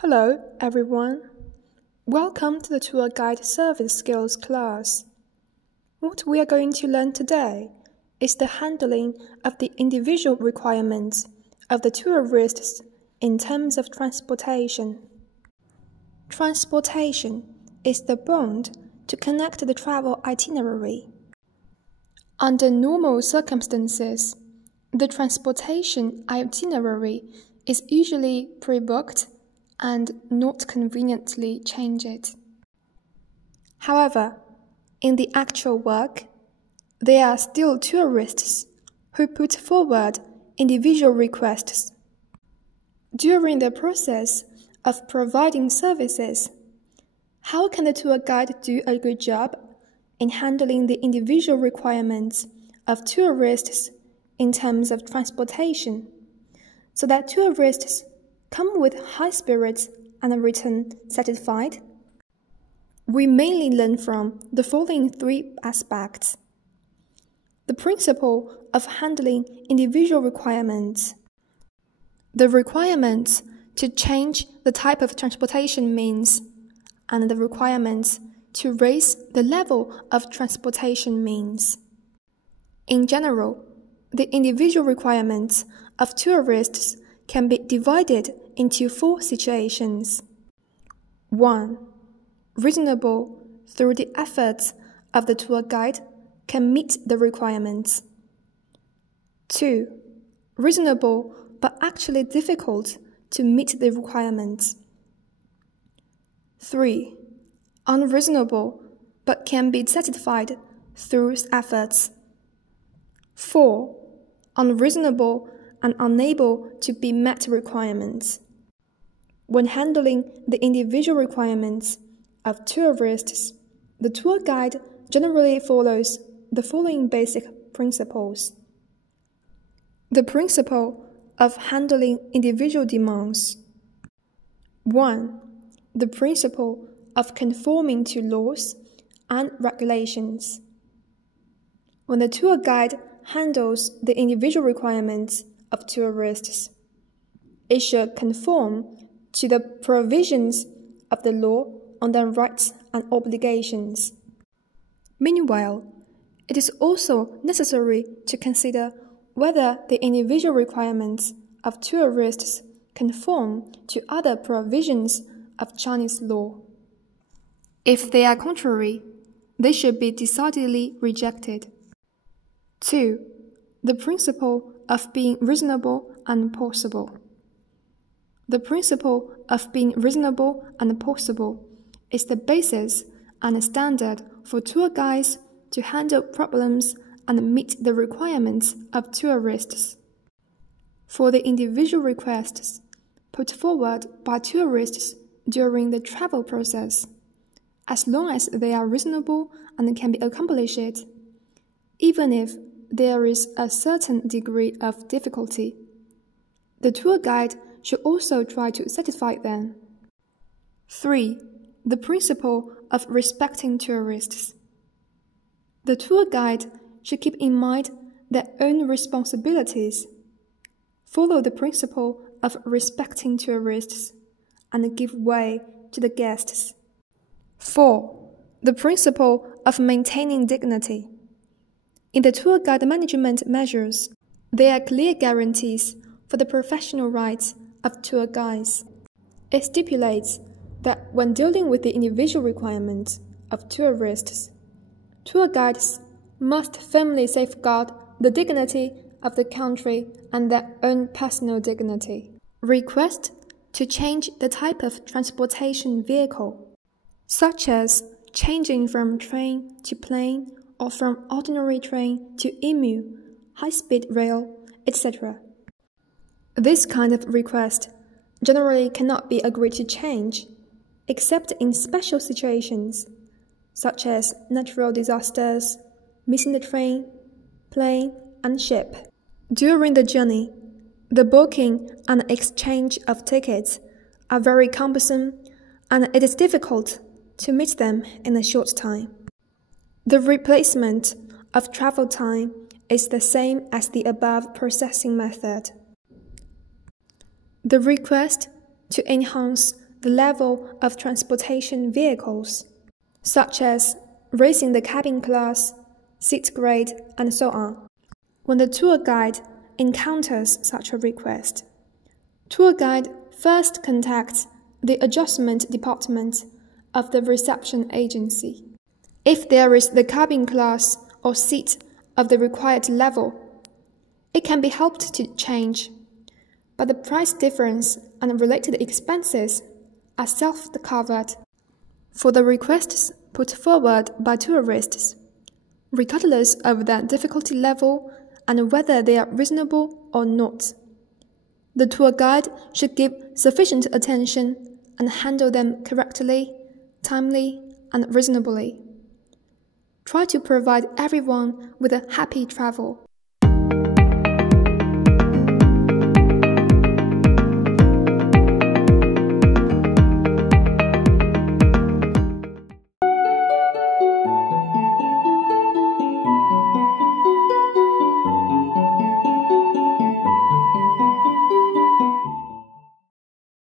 Hello, everyone. Welcome to the Tour Guide Service Skills class. What we are going to learn today is the handling of the individual requirements of the tourists in terms of transportation. Transportation is the bond to connect the travel itinerary. Under normal circumstances, the transportation itinerary is usually pre-booked and not conveniently changed. However, in the actual work, there are still tourists who put forward individual requests. During the process of providing services, how can the tour guide do a good job in handling the individual requirements of tourists in terms of transportation, so that tourists come with high spirits and return satisfied? We mainly learn from the following three aspects. The principle of handling individual requirements. The requirements to change the type of transportation means, and the requirements to raise the level of transportation means. In general, the individual requirements of tourists can be divided into four situations. 1. Reasonable through the efforts of the tour guide can meet the requirements. 2. Reasonable but actually difficult to meet the requirements. 3. Unreasonable but can be satisfied through efforts. 4. Unreasonable and unable to be met requirements. When handling the individual requirements of tourists, the tour guide generally follows the following basic principles. The principle of handling individual demands. 1. The principle of conforming to laws and regulations. When the tour guide handles the individual requirements of tourists, it should conform to the provisions of the law on their rights and obligations. Meanwhile, it is also necessary to consider whether the individual requirements of tourists conform to other provisions of Chinese law. If they are contrary, they should be decidedly rejected. 2. The principle of being reasonable and possible. The principle of being reasonable and possible is the basis and standard for tour guides to handle problems and meet the requirements of tourists. For the individual requests put forward by tourists during the travel process, as long as they are reasonable and can be accomplished, even if there is a certain degree of difficulty, the tour guide should also try to satisfy them. 3. The principle of respecting tourists. The tour guide should keep in mind their own responsibilities, follow the principle of respecting tourists, and give way to the guests. 4. The principle of maintaining dignity. In the tour guide management measures, there are clear guarantees for the professional rights of tour guides. It stipulates that when dealing with the individual requirements of tourists, tour guides must firmly safeguard the dignity of the country and their own personal dignity. Request to change the type of transportation vehicle, such as changing from train to plane or from ordinary train to emu, high-speed rail, etc. This kind of request generally cannot be agreed to change, except in special situations, such as natural disasters, missing the train, plane, and ship. During the journey, the booking and exchange of tickets are very cumbersome, and it is difficult to meet them in a short time. The replacement of travel time is the same as the above processing method. The request to enhance the level of transportation vehicles, such as raising the cabin class, seat grade, and so on. When the tour guide encounters such a request, tour guide first contacts the adjustment department of the reception agency. If there is the cabin class or seat of the required level, it can be helped to change, but the price difference and related expenses are self-covered. For the requests put forward by tourists, regardless of their difficulty level and whether they are reasonable or not, the tour guide should give sufficient attention and handle them correctly, timely, and reasonably. Try to provide everyone with a happy travel.